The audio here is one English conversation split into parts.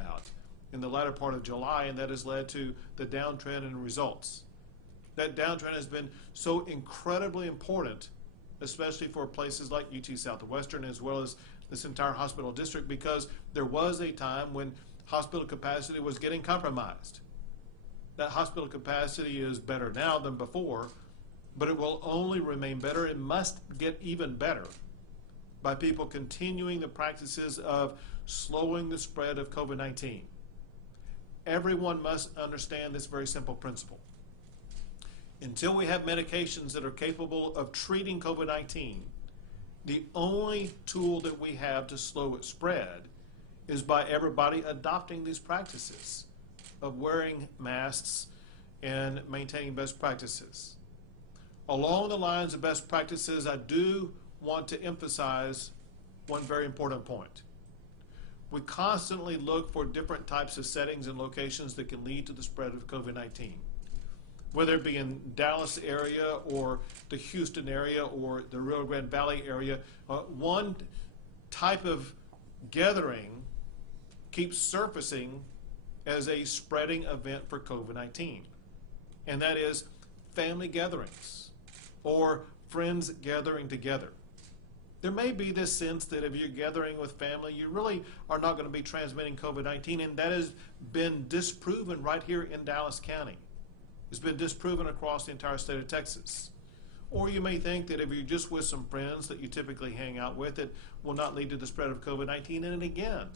about in the latter part of July, and that has led to the downtrend in results. That downtrend has been so incredibly important, especially for places like UT Southwestern as well as this entire hospital district, because there was a time when hospital capacity was getting compromised. That hospital capacity is better now than before, but it will only remain better. It must get even better by people continuing the practices of slowing the spread of COVID-19. Everyone must understand this very simple principle. Until we have medications that are capable of treating COVID-19, the only tool that we have to slow its spread is by everybody adopting these practices of wearing masks and maintaining best practices. Along the lines of best practices, I do want to emphasize one very important point. We constantly look for different types of settings and locations that can lead to the spread of COVID-19. Whether it be in Dallas area or the Houston area or the Rio Grande Valley area, one type of gathering keeps surfacing as a spreading event for COVID-19, and that is family gatherings or friends gathering together. There may be this sense that if you're gathering with family, you really are not going to be transmitting COVID-19, and that has been disproven right here in Dallas County. It's been disproven across the entire state of Texas. Or you may think that if you're just with some friends that you typically hang out with, it will not lead to the spread of COVID-19. And again,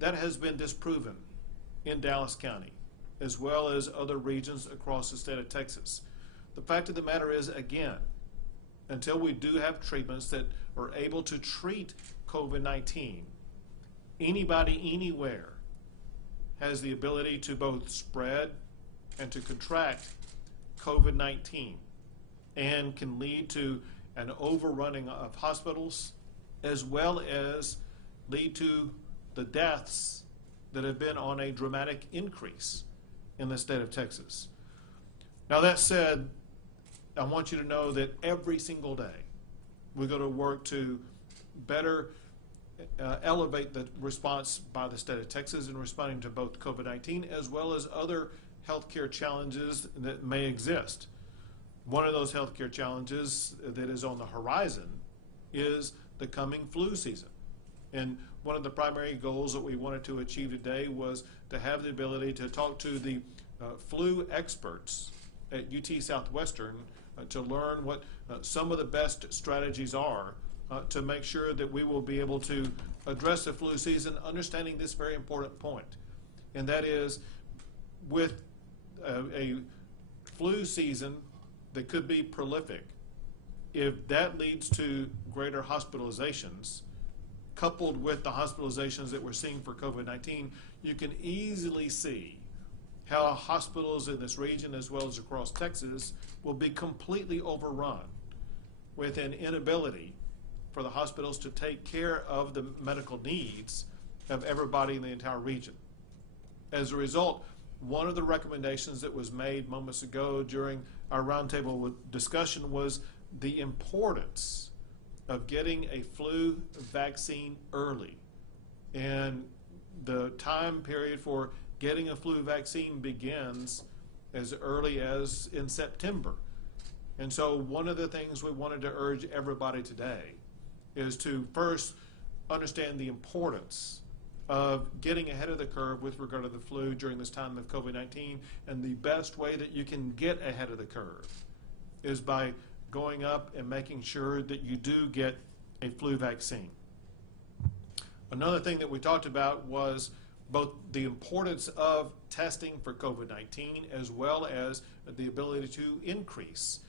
that has been disproven in Dallas County, as well as other regions across the state of Texas. The fact of the matter is, again, until we do have treatments that are able to treat COVID-19, anybody, anywhere, has the ability to both spread and to contract COVID-19, and can lead to an overrunning of hospitals, as well as lead to the deaths that have been on a dramatic increase in the state of Texas. Now, that said, I want you to know that every single day we go to work to better elevate the response by the state of Texas in responding to both COVID-19 as well as other healthcare challenges that may exist. One of those healthcare challenges that is on the horizon is the coming flu season. And one of the primary goals that we wanted to achieve today was to have the ability to talk to the flu experts at UT Southwestern to learn what some of the best strategies are to make sure that we will be able to address the flu season, understanding this very important point. And that is, with a flu season that could be prolific, if that leads to greater hospitalizations, coupled with the hospitalizations that we're seeing for COVID-19, you can easily see how hospitals in this region as well as across Texas will be completely overrun with an inability for the hospitals to take care of the medical needs of everybody in the entire region. As a result, one of the recommendations that was made moments ago during our roundtable discussion was the importance of getting a flu vaccine early. And the time period for getting a flu vaccine begins as early as in September. And so one of the things we wanted to urge everybody today is to first understand the importance of getting ahead of the curve with regard to the flu during this time of COVID-19, and the best way that you can get ahead of the curve is by going up and making sure that you do get a flu vaccine. Another thing that we talked about was both the importance of testing for COVID-19 as well as the ability to increase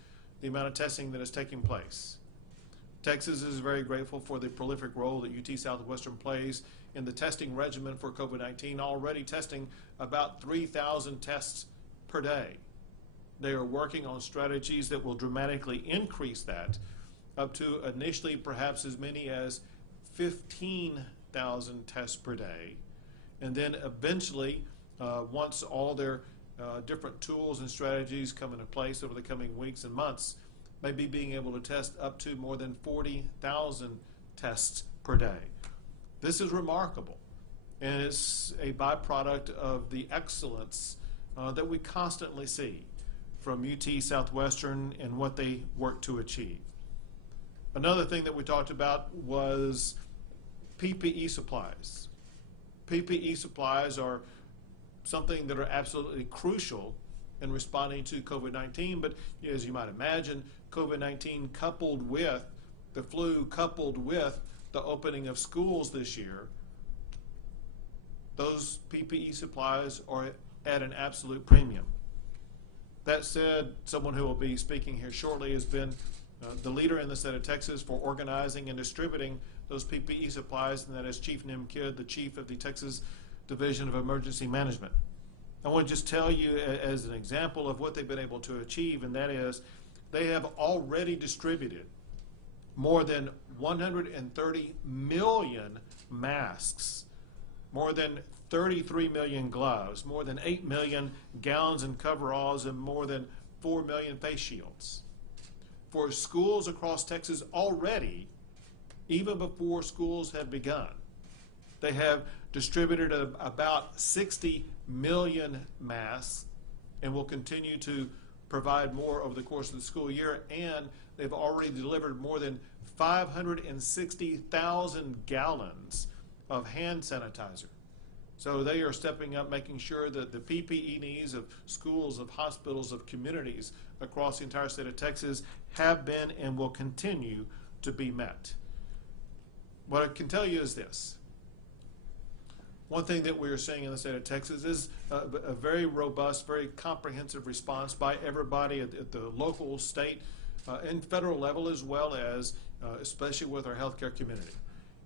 the amount of testing that is taking place. Texas is very grateful for the prolific role that UT Southwestern plays in the testing regimen for COVID-19, already testing about 3,000 tests per day. They are working on strategies that will dramatically increase that up to initially perhaps as many as 15,000 tests per day. And then eventually, once all their different tools and strategies come into place over the coming weeks and months, maybe being able to test up to more than 40,000 tests per day. This is remarkable. And it's a byproduct of the excellence that we constantly see from UT Southwestern and what they work to achieve. Another thing that we talked about was PPE supplies. PPE supplies are something that are absolutely crucial in responding to COVID-19, but as you might imagine, COVID-19 coupled with the flu, coupled with the opening of schools this year, those PPE supplies are at an absolute premium. That said, someone who will be speaking here shortly has been the leader in the state of Texas for organizing and distributing those PPE supplies, and that is Chief Nim Kidd, the chief of the Texas Division of Emergency Management. I want to just tell you as an example of what they've been able to achieve, and that is they have already distributed more than 130 million masks, more than 33 million gloves, more than 8 million gowns and coveralls, and more than 4 million face shields. For schools across Texas already, even before schools have begun, they have distributed about 60 million masks and will continue to provide more over the course of the school year, and they've already delivered more than 560,000 gallons of hand sanitizer. So they are stepping up, making sure that the PPE needs of schools, of hospitals, of communities across the entire state of Texas have been and will continue to be met. What I can tell you is this. One thing that we are seeing in the state of Texas is a very robust, very comprehensive response by everybody at the local, state, and federal level, as well as especially with our healthcare community.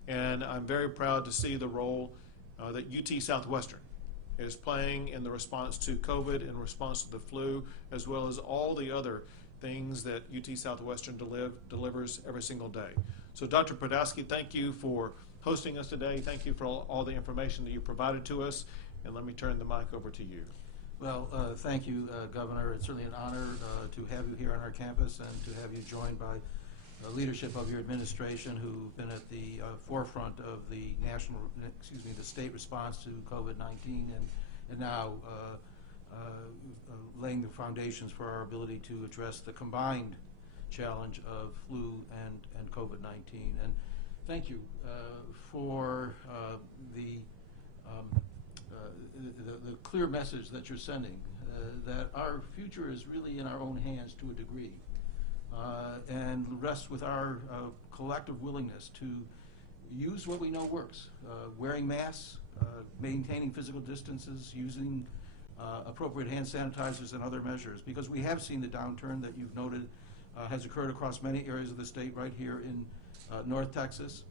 And I'm very proud to see the role that UT Southwestern is playing in the response to COVID, in response to the flu, as well as all the other things that UT Southwestern delivers every single day. So Dr. Podolsky, thank you for hosting us today. Thank you for all the information that you provided to us. And let me turn the mic over to you. Well, thank you, Governor. It's certainly an honor to have you here on our campus and to have you joined by leadership of your administration, who've been at the forefront of the the state response to COVID-19, and now laying the foundations for our ability to address the combined challenge of flu and COVID-19. And thank you for the clear message that you're sending, that our future is really in our own hands to a degree. And rests with our collective willingness to use what we know works, wearing masks, maintaining physical distances, using appropriate hand sanitizers and other measures, because we have seen the downturn that you've noted has occurred across many areas of the state right here in North Texas.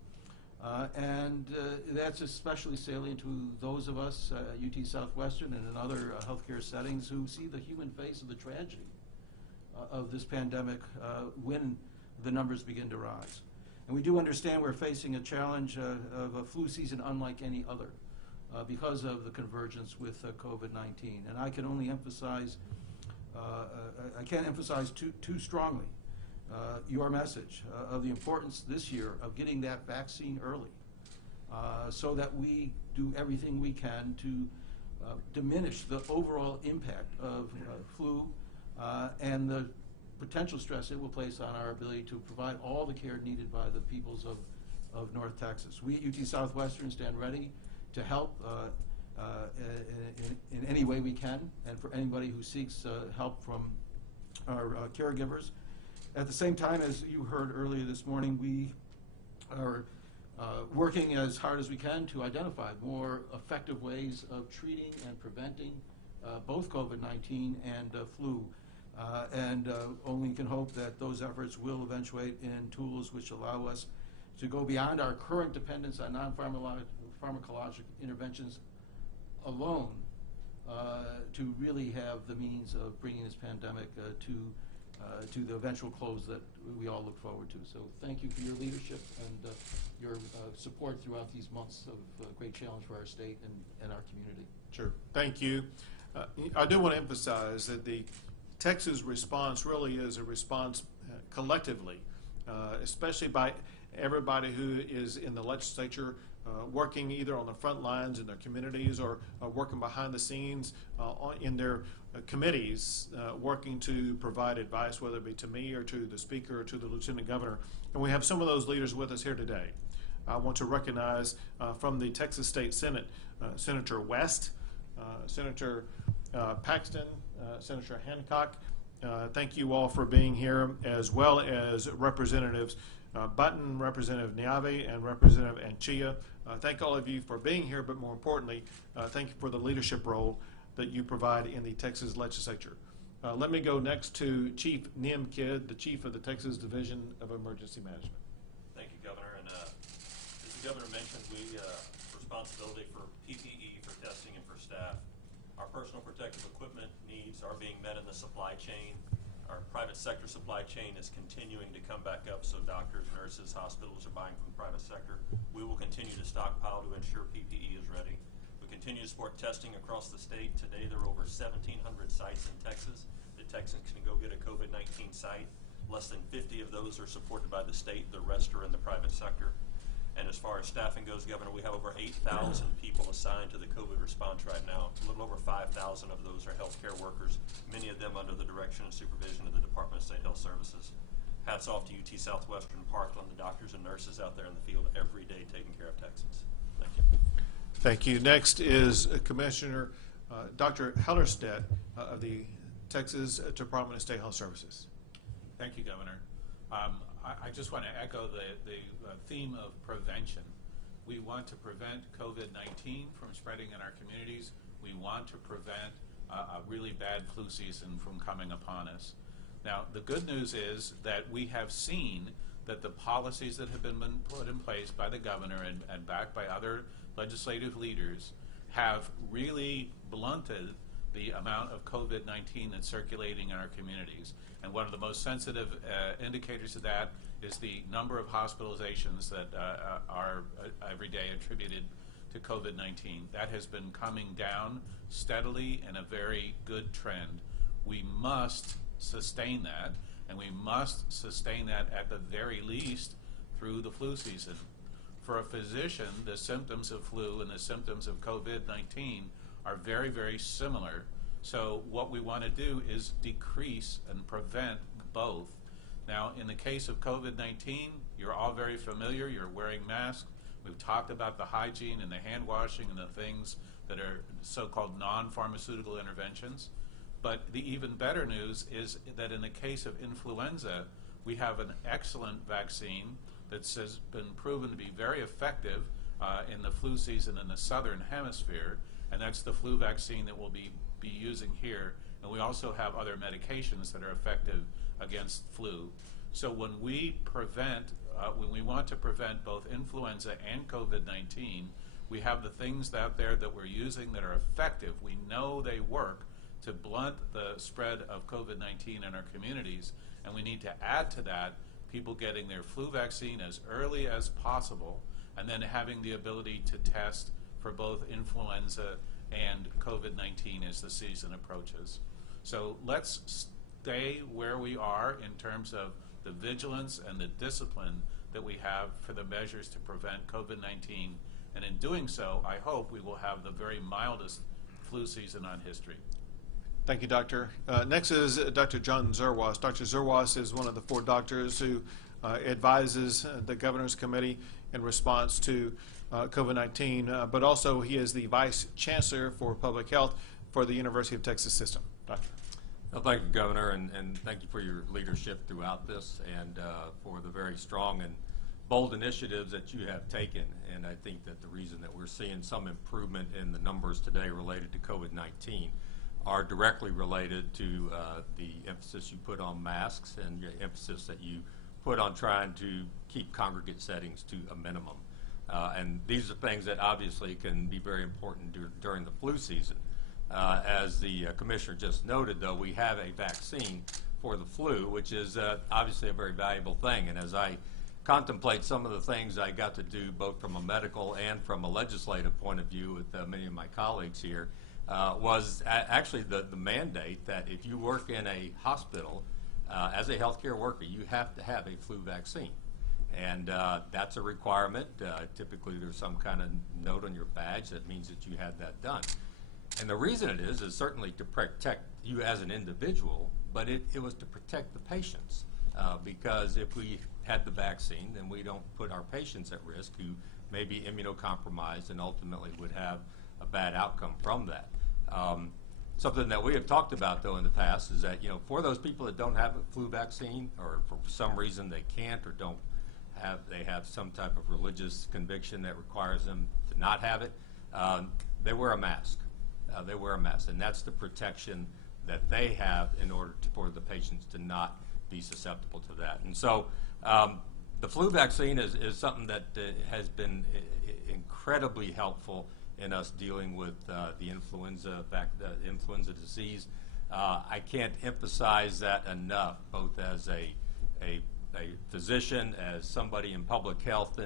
And that's especially salient to those of us at UT Southwestern and in other healthcare settings who see the human face of the tragedy of this pandemic when the numbers begin to rise. And we do understand we're facing a challenge of a flu season unlike any other because of the convergence with COVID-19. And I can only emphasize, I can't emphasize too strongly your message of the importance this year of getting that vaccine early so that we do everything we can to diminish the overall impact of flu and the potential stress it will place on our ability to provide all the care needed by the peoples of North Texas. We at UT Southwestern stand ready to help in any way we can, and for anybody who seeks help from our caregivers. At the same time, as you heard earlier this morning, we are working as hard as we can to identify more effective ways of treating and preventing both COVID-19 and flu. And only can hope that those efforts will eventuate in tools which allow us to go beyond our current dependence on non-pharmacologic interventions alone to really have the means of bringing this pandemic to the eventual close that we all look forward to. So thank you for your leadership and your support throughout these months of great challenge for our state and our community. Sure. Thank you. I do want to emphasize that the Texas response really is a response collectively, especially by everybody who is in the legislature working either on the front lines in their communities or working behind the scenes in their committees, working to provide advice, whether it be to me or to the Speaker or to the Lieutenant Governor. And we have some of those leaders with us here today. I want to recognize from the Texas State Senate, Senator West, Senator Paxton, Senator Hancock. Thank you all for being here, as well as Representatives Button, Representative Niave, and Representative Anchia. Thank all of you for being here, but more importantly, thank you for the leadership role that you provide in the Texas Legislature. Let me go next to Chief Nim Kidd, the Chief of the Texas Division of Emergency Management. Thank you, Governor. And as the Governor mentioned, we responsibility for PPE, for testing, and for staff. Our personal protective equipment needs are being met in the supply chain. Our private sector supply chain is continuing to come back up, so doctors, nurses, hospitals are buying from the private sector. We will continue to stockpile to ensure PPE is ready. We continue to support testing across the state. Today there are over 1,700 sites in Texas that Texans can go get a COVID-19 site. Less than 50 of those are supported by the state. The rest are in the private sector. And as far as staffing goes, Governor, we have over 8,000 people assigned to the COVID response right now. A little over 5,000 of those are healthcare workers, many of them under the direction and supervision of the Department of State Health Services. Hats off to UT Southwestern Parkland, the doctors and nurses out there in the field every day taking care of Texans. Thank you. Thank you. Next is Commissioner Dr. Hellerstedt of the Texas Department of State Health Services. Thank you, Governor. I just want to echo the theme of prevention. We want to prevent COVID-19 from spreading in our communities. We want to prevent a really bad flu season from coming upon us. Now, the good news is that we have seen that the policies that have been put in place by the governor and backed by other legislative leaders have really blunted the amount of COVID-19 that's circulating in our communities. And one of the most sensitive indicators of that is the number of hospitalizations that are every day attributed to COVID-19. That has been coming down steadily in a very good trend. We must sustain that, and we must sustain that at the very least through the flu season. For a physician, the symptoms of flu and the symptoms of COVID-19 are very, very similar. So what we want to do is decrease and prevent both. Now, in the case of COVID-19, you're all very familiar. You're wearing masks. We've talked about the hygiene and the hand washing and the things that are so-called non-pharmaceutical interventions. But the even better news is that in the case of influenza, we have an excellent vaccine that has been proven to be very effective in the flu season in the southern hemisphere, and that's the flu vaccine that we'll be using here. And we also have other medications that are effective against flu. So when we want to prevent both influenza and COVID-19, we have the things out there that we're using that are effective. We know they work to blunt the spread of COVID-19 in our communities, and we need to add to that people getting their flu vaccine as early as possible, and then having the ability to test for both influenza and COVID-19 as the season approaches. So let's stay where we are in terms of the vigilance and the discipline that we have for the measures to prevent COVID-19. And in doing so, I hope we will have the very mildest flu season on history. Thank you, Doctor. Next is Dr. John Zerwas. Dr. Zerwas is one of the 4 doctors who advises the Governor's Committee in response to COVID-19, but also he is the Vice Chancellor for Public Health for the University of Texas System. Doctor. Well, thank you, Governor, and thank you for your leadership throughout this and for the very strong and bold initiatives that you have taken. And I think that the reason that we're seeing some improvement in the numbers today related to COVID-19 are directly related to the emphasis you put on masks and the emphasis that you put on trying to keep congregate settings to a minimum. And these are things that obviously can be very important during the flu season. As the Commissioner just noted, though, we have a vaccine for the flu, which is obviously a very valuable thing. And as I contemplate some of the things I got to do both from a medical and from a legislative point of view with many of my colleagues here, was actually the mandate that if you work in a hospital as a healthcare worker, you have to have a flu vaccine. And that's a requirement. Typically, there's some kind of note on your badge that means that you had that done. And the reason it is certainly to protect you as an individual, but it was to protect the patients. Because if we had the vaccine, then we don't put our patients at risk who may be immunocompromised and ultimately would have a bad outcome from that. Something that we have talked about, though, in the past is that, for those people that don't have a flu vaccine, or for some reason they can't or don't have, they have some type of religious conviction that requires them to not have it, they wear a mask. They wear a mask, and that's the protection that they have in order for the patients to not be susceptible to that. And so the flu vaccine is something that has been incredibly helpful in us dealing with the influenza disease. I can't emphasize that enough, both as a physician, as somebody in public health,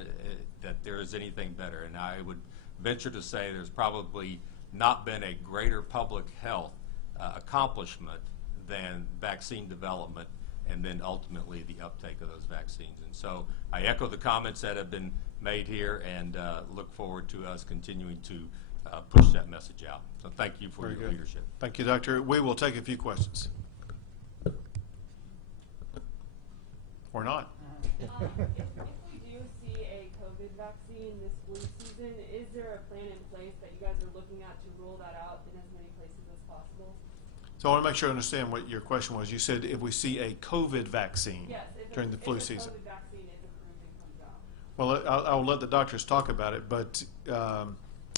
that there is anything better. And I would venture to say there's probably not been a greater public health accomplishment than vaccine development and then ultimately the uptake of those vaccines. And so I echo the comments that have been made here and look forward to us continuing to push that message out. So thank you for your leadership. Thank you, Doctor. We will take a few questions. Or not. If we do see a COVID vaccine this flu season, is there a plan in place that you guys are looking at to roll that out in as many places as possible? So I want to make sure I understand what your question was. You said if we see a COVID vaccine Yes, during the flu if a season. COVID vaccine is approved and comes out. Well, I'll let the doctors talk about it, but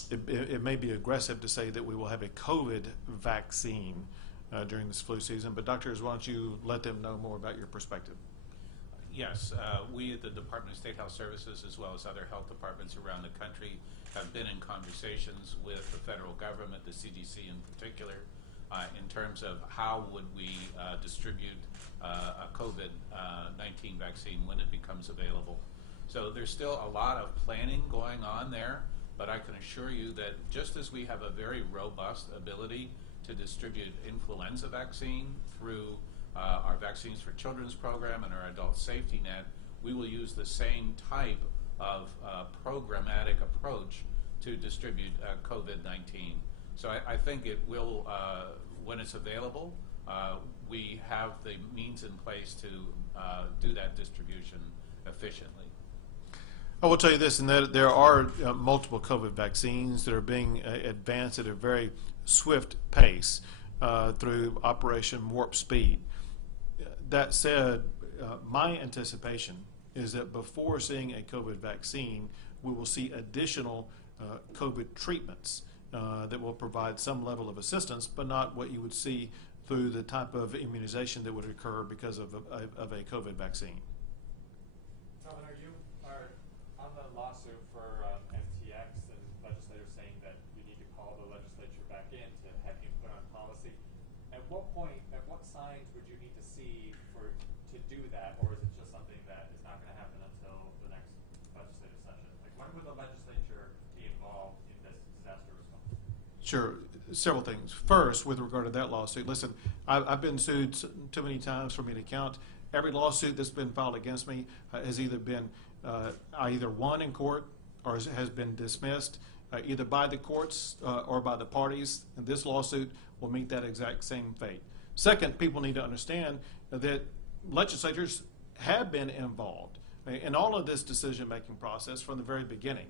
it may be aggressive to say that we will have a COVID vaccine during this flu season. But doctors, why don't you let them know more about your perspective? Yes, we at the Department of State Health Services, as well as other health departments around the country, have been in conversations with the federal government, the CDC in particular, in terms of how would we distribute a COVID-19 vaccine when it becomes available. So there's still a lot of planning going on there, but I can assure you that just as we have a very robust ability to distribute influenza vaccine through our Vaccines for Children's program and our Adult Safety Net, we will use the same type of programmatic approach to distribute COVID-19. So I think it will, when it's available, we have the means in place to do that distribution efficiently. I will tell you this, and that there are multiple COVID vaccines that are being advanced at a very swift pace through Operation Warp Speed. That said, my anticipation is that before seeing a COVID vaccine, we will see additional COVID treatments that will provide some level of assistance, but not what you would see through the type of immunization that would occur because of a COVID vaccine. Governor, you are on the lawsuit for FTX and legislators saying that you need to call the legislature back in to have input on policy. At what point, at what signs would you need to see to do that, or is it just something that is not going to happen until the next legislative session? Like, when would the legislature be involved in this disaster response? Sure. Several things. First, with regard to that lawsuit, listen, I've been sued too many times for me to count. Every lawsuit that's been filed against me has either been, I either won in court or has been dismissed, either by the courts or by the parties. And this lawsuit will meet that exact same fate. Second, people need to understand that legislators have been involved in all of this decision-making process from the very beginning.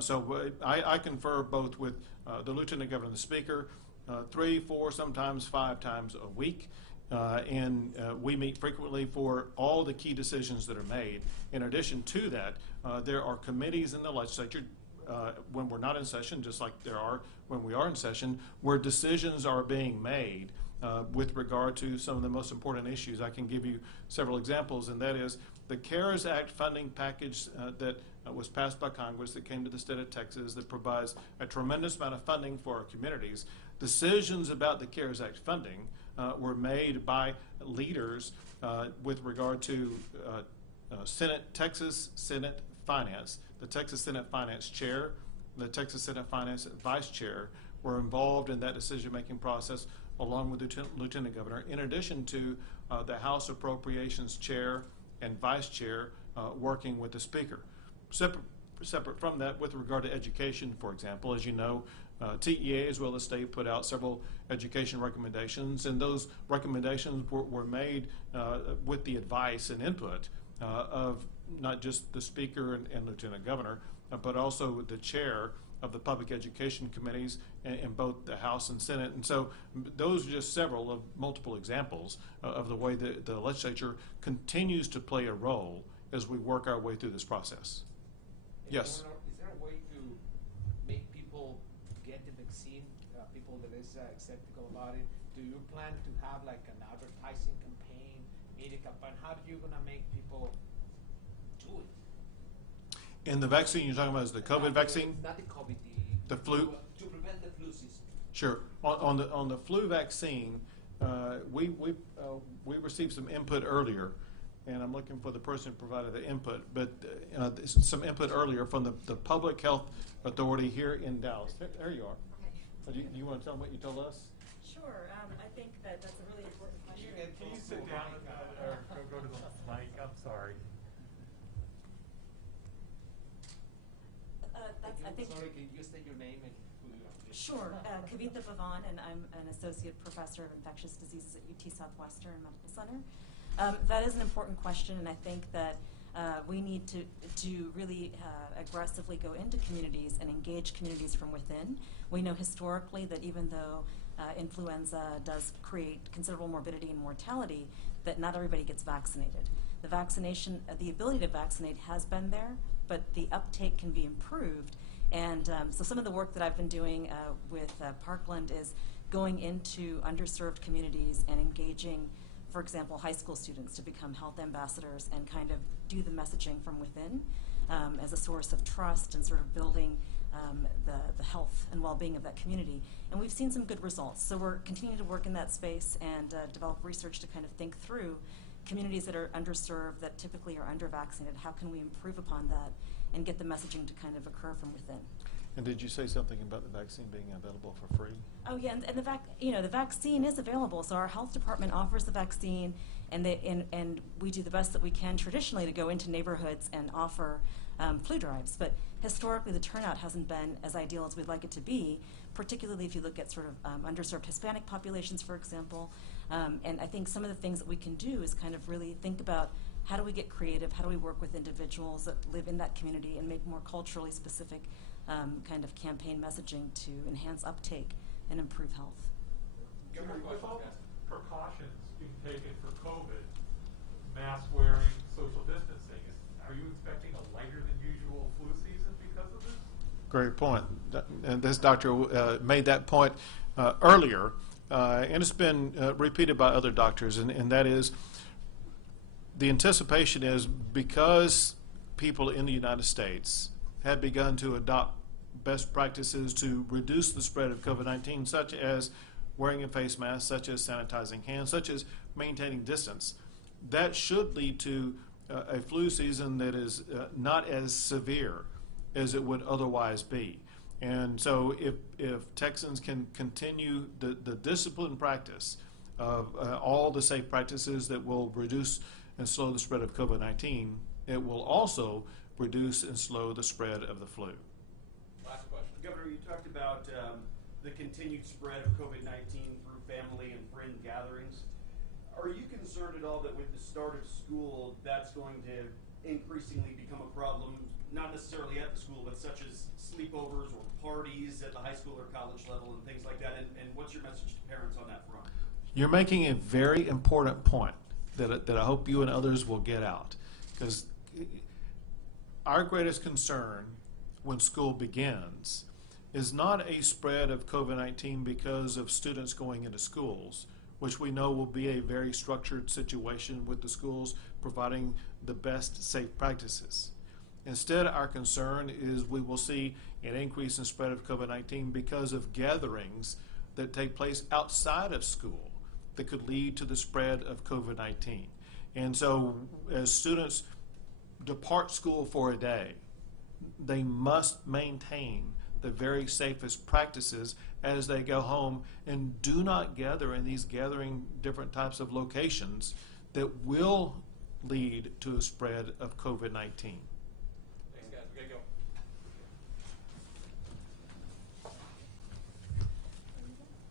So I confer both with the Lieutenant Governor and the Speaker 3, 4, sometimes 5 times a week. And we meet frequently for all the key decisions that are made. In addition to that, there are committees in the legislature when we're not in session, just like there are when we are in session, where decisions are being made with regard to some of the most important issues. I can give you several examples, and that is the CARES Act funding package that was passed by Congress that came to the state of Texas that provides a tremendous amount of funding for our communities. Decisions about the CARES Act funding were made by leaders with regard to Texas Senate Finance. The Texas Senate Finance Chair, the Texas Senate Finance Vice Chair were involved in that decision-making process along with the Lieutenant Governor, in addition to the House Appropriations Chair and Vice Chair working with the speaker. Separate from that, with regard to education, for example, as you know, TEA as well as state put out several education recommendations, and those recommendations were made with the advice and input of not just the speaker and lieutenant governor, but also the chair of the public education committees in both the House and Senate. And so those are just several of multiple examples of the way that the legislature continues to play a role as we work our way through this process. Yes. Governor, is there a way to make people get the vaccine, people that is skeptical about it? Do you plan to have like an advertising campaign, media campaign? How are you gonna make people do it? And the vaccine you're talking about is the COVID vaccine? Not the COVID, The flu? To prevent the flu season. Sure. On the flu vaccine, we received some input earlier, and I'm looking for the person who provided the input, but some input earlier from the Public Health Authority here in Dallas. There you are. Okay. Do you want to tell them what you told us? Sure. I think that that's a really important question. Can you sit down or go to the mic? I'm sorry. I think. Sorry, can you state your name and who you are? Please? Sure. Kavitha Pavan, and I'm an associate professor of infectious diseases at UT Southwestern Medical Center. That is an important question, and I think that we need to really aggressively go into communities and engage communities from within. We know historically that even though influenza does create considerable morbidity and mortality, that not everybody gets vaccinated. The vaccination, the ability to vaccinate has been there, but the uptake can be improved. And so some of the work that I've been doing with Parkland is going into underserved communities and engaging, for example, high school students to become health ambassadors and kind of do the messaging from within as a source of trust and sort of building the health and well-being of that community. And we've seen some good results. So we're continuing to work in that space and develop research to kind of think through communities that are underserved, that typically are under-vaccinated. How can we improve upon that and get the messaging to kind of occur from within? And did you say something about the vaccine being available for free? Oh yeah, and the vaccine is available. So our health department offers the vaccine, and we do the best that we can traditionally to go into neighborhoods and offer flu drives. But historically, the turnout hasn't been as ideal as we'd like it to be, particularly if you look at sort of underserved Hispanic populations, for example. And I think some of the things that we can do is kind of really think about how do we get creative, how do we work with individuals that live in that community and make more culturally specific kind of campaign messaging to enhance uptake and improve health. Governor, with all these precautions being taken for COVID, mask wearing, social distancing, are you expecting a lighter than usual flu season because of this? Great point. And this doctor made that point earlier, and it's been repeated by other doctors, and that is the anticipation is because people in the United States have begun to adopt best practices to reduce the spread of COVID-19, such as wearing a face mask, such as sanitizing hands, such as maintaining distance. That should lead to a flu season that is not as severe as it would otherwise be. And so if Texans can continue the disciplined practice of all the safe practices that will reduce and slow the spread of COVID-19, it will also reduce and slow the spread of the flu. Last question. Governor, you talked about the continued spread of COVID-19 through family and friend gatherings. Are you concerned at all that with the start of school, that's going to increasingly become a problem, not necessarily at the school, but such as sleepovers or parties at the high school or college level and things like that? And what's your message to parents on that front? You're making a very important point that I hope you and others will get out, because our greatest concern when school begins is not a spread of COVID-19 because of students going into schools, which we know will be a very structured situation with the schools providing the best safe practices. Instead, our concern is we will see an increase in spread of COVID-19 because of gatherings that take place outside of school that could lead to the spread of COVID-19. And so as students depart school for a day, they must maintain the very safest practices as they go home, and do not gather in these different types of locations that will lead to a spread of COVID-19.